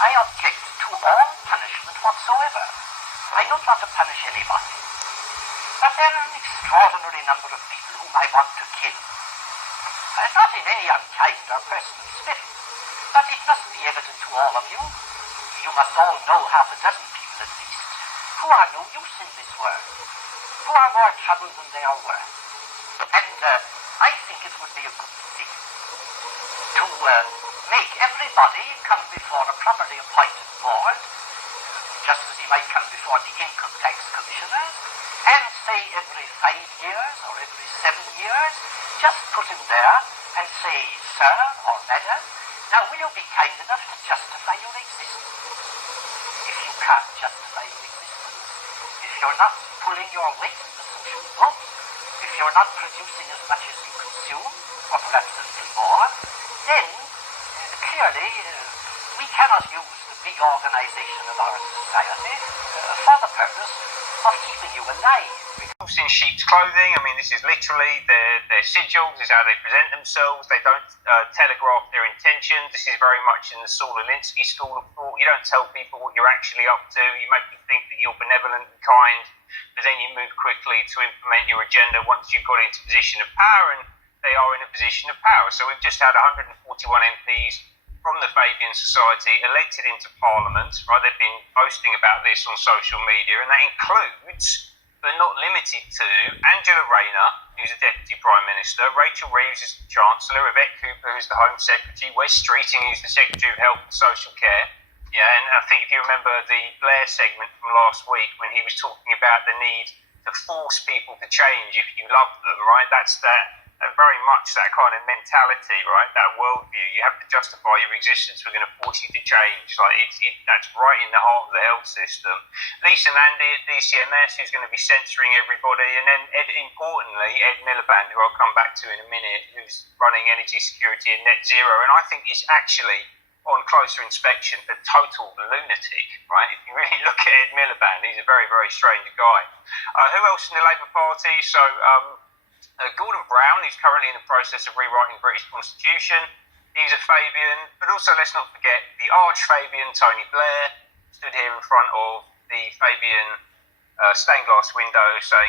I object to all punishment whatsoever. I don't want to punish anybody. But there are an extraordinary number of people whom I want to kill. Not in any unkind or personal spirit, but it must be evident to all of you. You must all know half a dozen people at least, who are no use in this world, who are more trouble than they are worth. And I think it would be a good thing to make everybody come before a properly appointed board, just as he might come before the income tax commissioners, and say every 5 years or every 7 years, just put him there and say, sir or madam, now will you be kind enough to justify your existence? If you can't justify your existence, if you're not pulling your weight in the social boat, if you're not producing as much as you consume, or perhaps a little more, then clearly we cannot use the big organization of our society for the purpose of keeping you alive. In sheep's clothing, I mean, this is literally their sigils, is how they present themselves. They don't telegraph their intentions. This is very much in the Saul Alinsky school of thought. You don't tell people what you're actually up to. You make them think that you're benevolent and kind, but then you move quickly to implement your agenda once you've got into a position of power, and they are in a position of power. So we've just had 141 MPs from the Fabian Society elected into Parliament, right? They've been boasting about this on social media, and that includes, but not limited to, Angela Rayner, who's the Deputy Prime Minister, Rachel Reeves is the Chancellor, Yvette Cooper, who's the Home Secretary, Wes Streeting, who's the Secretary of Health and Social Care. Yeah, and I think if you remember the Blair segment from last week when he was talking about the need to force people to change if you love them, right? That's very much that kind of mentality, right? That worldview. You have to justify your existence. We're going to force you to change. That's right in the heart of the health system. Lisa Nandy at DCMS, who's going to be censoring everybody, and then importantly, Ed Miliband, who I'll come back to in a minute, who's running energy security and net zero, and I think is actually, on closer inspection, a total lunatic, right? If you really look at Ed Miliband, he's a very, very strange guy. Who else in the Labour Party? So, Gordon Brown, who's currently in the process of rewriting the British Constitution, he's a Fabian, but also let's not forget the arch-Fabian Tony Blair stood here in front of the Fabian stained glass window saying,